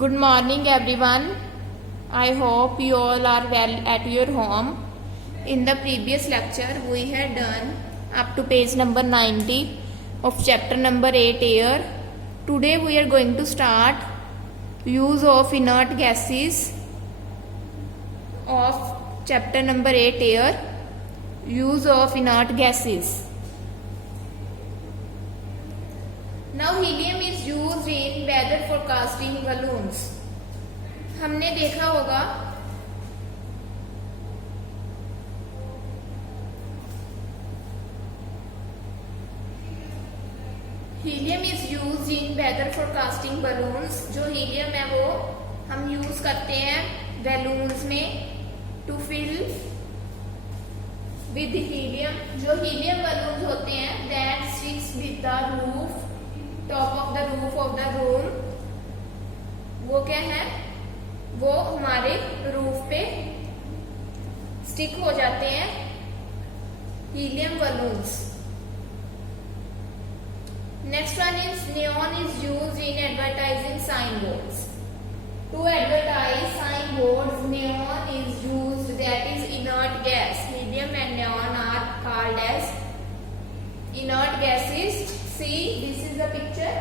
Good morning everyone. I hope you all are well at your home. In the previous lecture we had done up to page number 90 of chapter number 8 air. Today we are going to start use of inert gases of chapter number 8 air. Use of inert gases. Now helium is used in weather forecasting balloons. हमने देखा होगा helium is used in weather forecasting balloons. जो helium है वो हम use करते हैं balloons में टू फिल विद हीलियम. जो हीलियम बलून्स होते हैं that sticks with the roof, top of the roof of the room. वो क्या है, वो हमारे रूफ पे स्टिक हो जाते हैं helium balloons. Next one is neon is used in advertising sign boards. To advertise sign boards neon is used, that is inert gas. Helium and neon are called as inert gases. See, this is the picture.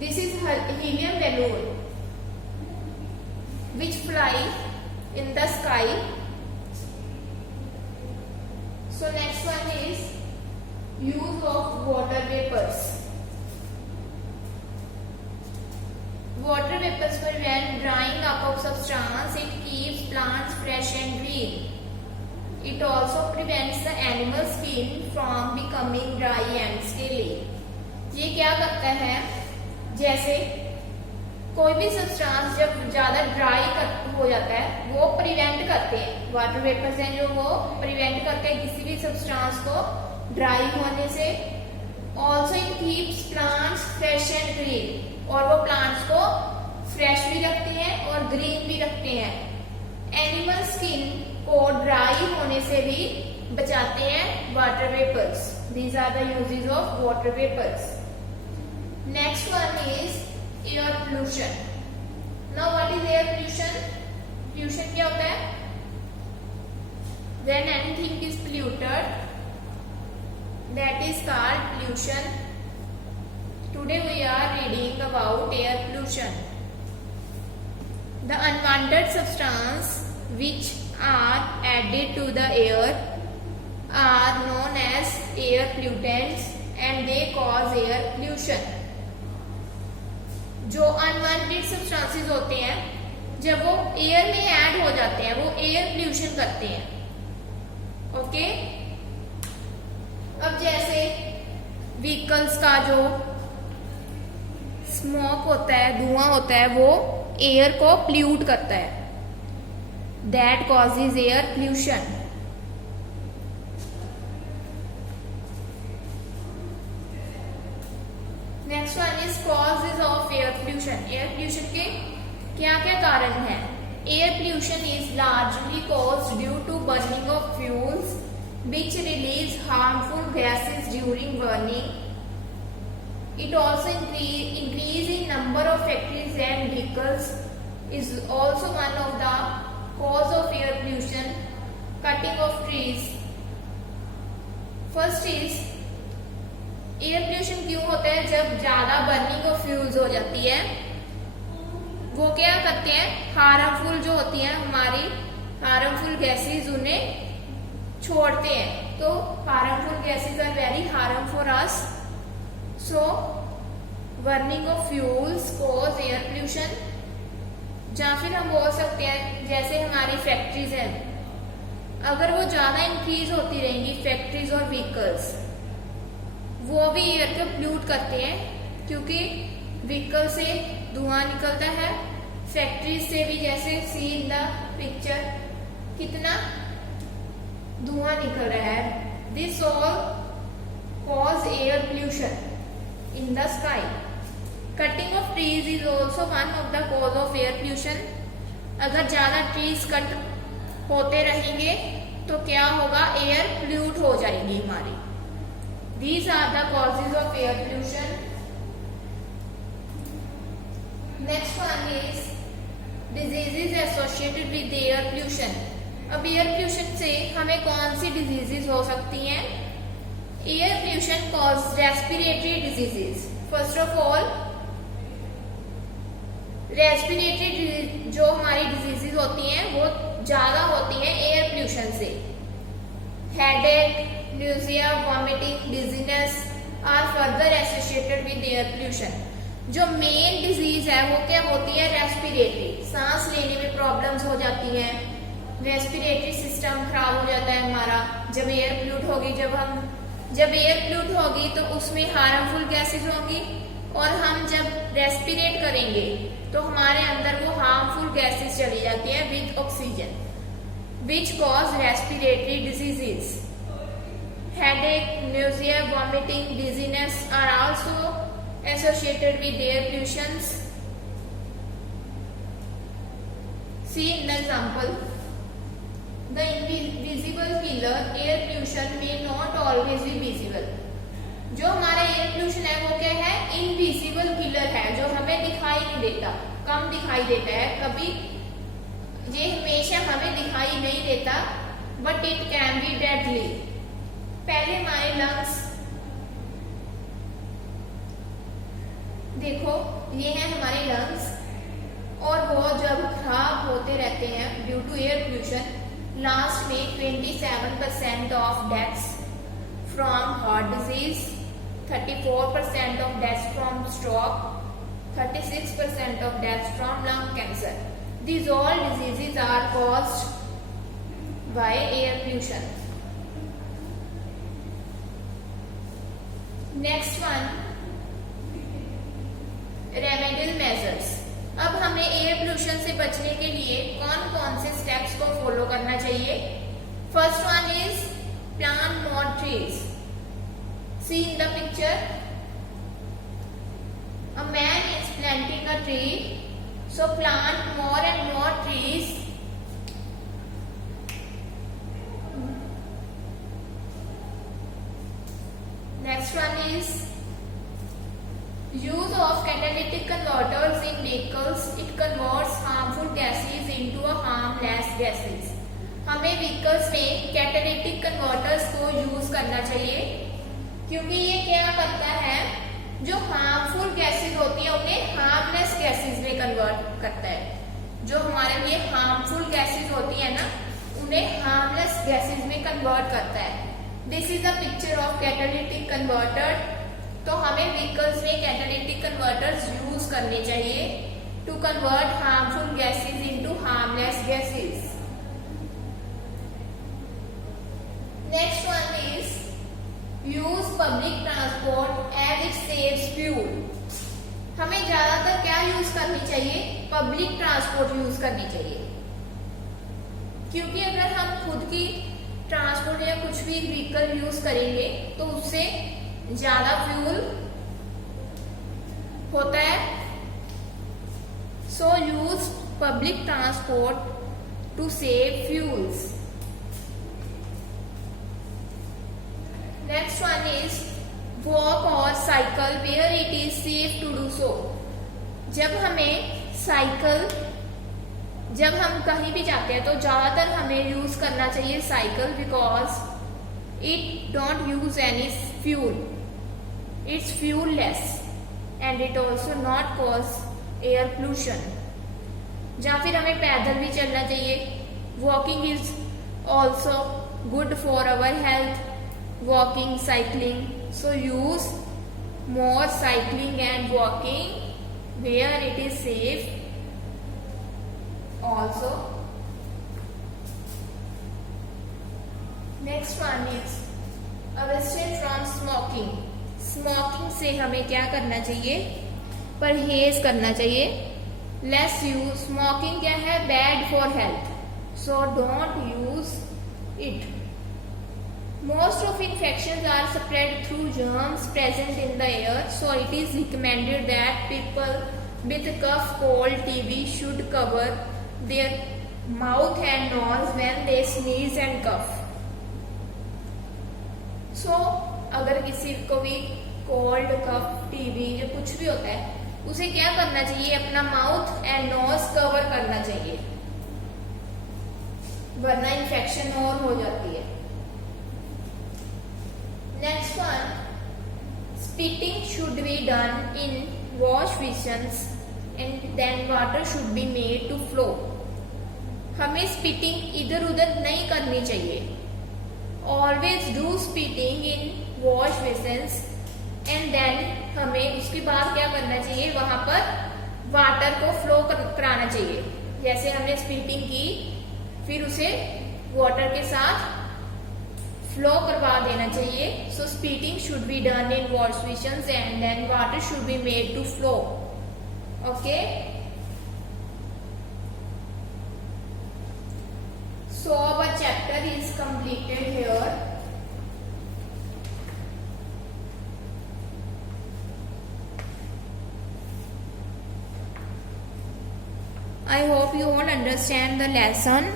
This is helium balloon which fly in the sky. So next one is use of water vapors. Water vapors prevent drying up of substance. It keeps plants fresh and green. It also prevents the animal skin from becoming dry and scaly. ये क्या करता है, जैसे कोई भी substance जब ज्यादा dry हो जाता है वो प्रिवेंट करते हैं. वाटर वेपर्स हैं जो वो प्रिवेंट करते हैं किसी भी सब्सटेंस को ड्राई होने से. Also it keeps plants fresh and green, और वो प्लांट्स को फ्रेश भी रखते हैं और ग्रीन भी रखते हैं. एनिमल स्किन को ड्राई होने से भी बचाते हैं water vapours. These are the uses of water vapours. Next one is air pollution. Now what is air pollution? Pollution क्या होता है? When anything is polluted, that is called pollution. Today we are reading about air pollution. The unwanted substance which are added to the air are known as air pollutants and they cause air pollution. जो unwanted substances होते हैं जब वो air में add हो जाते हैं वो एयर पोल्यूशन करते हैं. ओके, अब जैसे व्हीकल्स का जो स्मोक होता है, धुआं होता है, वो एयर को पोल्यूट करता है. That causes air pollution. Next one is causes of air pollution. Air pollution के क्या क्या कारण हैं? Air pollution is largely caused due to burning of fuels which release harmful gases during burning. It also increase in number of factories and vehicles is also one of the cause of air pollution. Cutting of trees. First is air pollution क्यों होता है? जब ज्यादा burning of fuels हो जाती है वो क्या करते हैं, हार्मफुल जो होती है हमारी हार्मफुल गैसेस उन्हें छोड़ते हैं. तो harmful gases are very harm for us. So burning of fuels cause air pollution. या फिर हम बोल सकते हैं जैसे हमारी फैक्ट्रीज हैं, अगर वो ज्यादा इंक्रीज होती रहेंगी फैक्ट्रीज और व्हीकल्स, वो भी एयर को पोल्यूट करते हैं क्योंकि व्हीकल से धुआं निकलता है, फैक्ट्रीज से भी. जैसे सी इन द पिक्चर कितना धुआं निकल रहा है. This all cause air pollution in the sky. Cutting of trees is also one of the cause of air pollution. अगर ज्यादा ट्रीज कट होते रहेंगे तो क्या होगा, एयर पोल्यूट हो जाएगी हमारी. These are the causes of air pollution. Next one is diseases associated with air pollution. अब एयर पोल्यूशन से हमें कौन सी डिजीजेज हो सकती हैं? Air pollution cause respiratory diseases. First of all respiratory जो हमारी डिजीजेज होती हैं वो ज्यादा होती हैं एयर पोल्यूशन से। Headache, nausea, vomiting, dizziness are further associated with air pollution. जो मेन डिजीज है वो क्या होती है? रेस्पिरेटरी। सांस लेने में प्रॉब्लम्स हो जाती हैं, रेस्पिरेटरी सिस्टम खराब हो जाता है हमारा जब एयर पोल्यूट होगी। जब एयर पोल्यूट होगी तो उसमें हार्मफुल गैसेज होंगी और हम जब रेस्पिरेट करेंगे तो हमारे अंदर वो हार्मफुल गैसेज चली जाती हैं with oxygen, which cause respiratory diseases. Headache, nausea, vomiting, dizziness are also associated with air pollution. See in the example, the invisible killer air pollution may not always be visible. जो हमारा air pollution है वो क्या है? Invisible killer है, जो हमें दिखाई नहीं देता, कम दिखाई देता है, कभी ये हमेशा हमें दिखाई नहीं देता, but it can be deadly. पहले हमारे लंग्स देखो, ये है हमारे लंग्स और वो जब खराब होते रहते हैं due to air pollution, last में 27% of deaths from heart disease, 34% of deaths from stroke, 36% of deaths from lung cancer. These all diseases are caused by air pollution. Next one, remedial measures. अब हमें air pollution से बचने के लिए कौन कौन से स्टेप्स को फॉलो करना चाहिए? First one is plant more trees. See in the picture, a man is planting a tree, so plant more and more trees. Next one is use of catalytic converters in vehicles. It converts harmful gases into a harmless gases. हमें vehicles में catalytic converters को use करना चाहिए क्योंकि ये क्या करता है? जो harmful gases होती है उन्हें harmless gases में convert करता है। जो हमारे लिए harmful gases होती है ना, उन्हें harmless gases में convert करता है। This is a picture of catalytic converter. तो हमें व्हीकल्स में कैटालिटिक कन्वर्टर्स यूज करने चाहिए to convert harmful gases into harmless gases. Next one is use public transport as it saves fuel. हमें ज्यादातर क्या यूज करनी चाहिए? पब्लिक ट्रांसपोर्ट यूज करनी चाहिए, क्योंकि अगर हम खुद की ट्रांसपोर्ट या कुछ भी व्हीकल यूज करेंगे तो उससे ज्यादा फ्यूल होता है। So use public transport to save fuels. Next one is walk और cycle where it is safe to do so. जब हम कहीं भी जाते हैं तो ज्यादातर हमें यूज करना चाहिए cycle, because it don't use any fuel, it's fuel-less and it also not cause air pollution. या फिर हमें पैदल भी चलना चाहिए। Walking is also good for our health. Walking, cycling. So use more cycling and walking where it is safe. Also, next one is abstain from smoking. Smoking से हमें क्या करना चाहिए? परहेज करना चाहिए। Less use. स्मोकिंग क्या है? Bad for health, so don't use it. Most of infections are spread through germs present in the air, so it is recommended that people with cough, cold, TB should cover their mouth and nose when they sneeze and cough. So अगर किसी को भी cold, कफ, TB या कुछ भी होता है उसे क्या करना चाहिए, अपना माउथ एंड नोज कवर करना चाहिए, वरना इन्फेक्शन और हो जाती है। Next one, spitting should be done in wash basins and then water should be made to flow. हमें स्पीटिंग इधर उधर नहीं करनी चाहिए। Always do spitting in wash basins and then हमें उसके बाद क्या करना चाहिए, वहां पर वाटर को फ्लो कराना चाहिए। जैसे हमने स्पीटिंग की, फिर उसे वाटर के साथ फ्लो करवा देना चाहिए। So spitting should be done in wash basins and then water should be made to flow. Okay, so our chapter is completed here. I hope you all understand the lesson.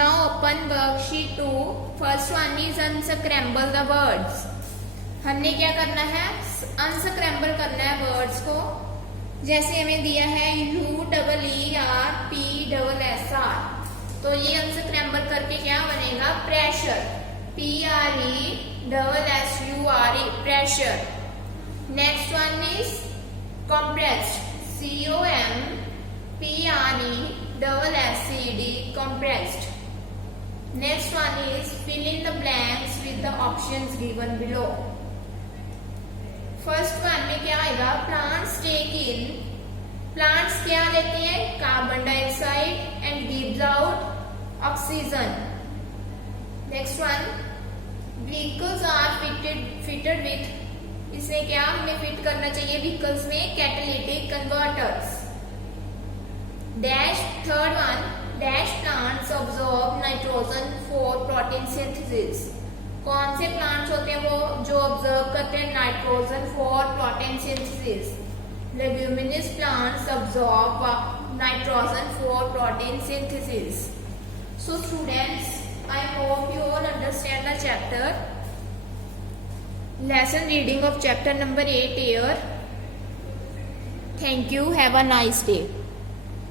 Now open worksheet 2. First one is unscramble the words. हमने क्या करना है, unscramble करना है words को। जैसे हमें दिया है UEERPSSR, तो ये अनस्क्रैम्बल करके क्या बनेगा, pressure, PRESSURE, pressure. Next one is compressed, COMPRESSED, compressed. Next one is fill in the blanks with the options given below. First one में क्या आएगा, प्लांट्स टेक इन, प्लांट्स क्या लेते हैं, carbon dioxide and gives out oxygen. Next one, vehicles are fitted with, इसमें क्या हमें fit करना चाहिए व्हीकल्स में, catalytic converters. Dash third one, dash plants absorb nitrogen for protein synthesis. कौन से प्लांट्स होते हैं वो जो ऑब्जर्व करते हैं nitrogen for protein synthesis. Leguminous plants absorb nitrogen for protein synthesis. So students, I hope you all understand the chapter. Lesson reading of chapter number 8 here. Thank you. Have a nice day.